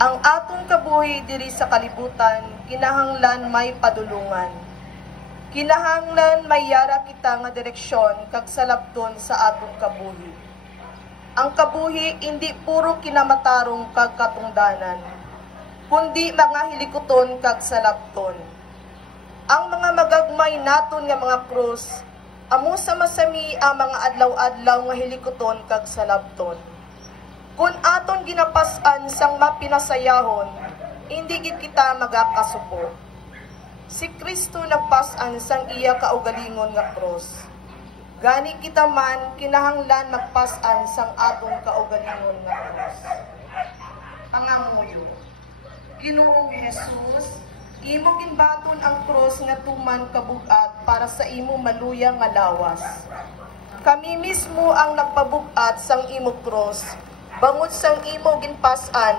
Ang atong kabuhi diri sa kalibutan, kinahanglan may padulungan. Kinahanglan may yara kita nga direksyon kag salabton sa atong kabuhi. Ang kabuhi hindi puro kinamatarong kag katungdanan, kundi mga hilikoton kag salabton. Ang mga magagmay naton nga mga krus, amo sa masami ang mga adlaw-adlaw nga hilikoton kag salabton. Kung aton ginapasan sang mapinasayahon, hindi gid kita magakasupo. Si Kristo nagpasan sang iya kaugalingon nga krus. Gani kita man kinahanglan magpasan sang aton kaugalingon nga krus. Panganguyo. Ginoong Jesus, imo ginbaton ang krus nga tuman kabug-at para sa imo maluyang nga lawas. Kami mismo ang nagpabug-at sang imo krus, bangod sang imo ginpasan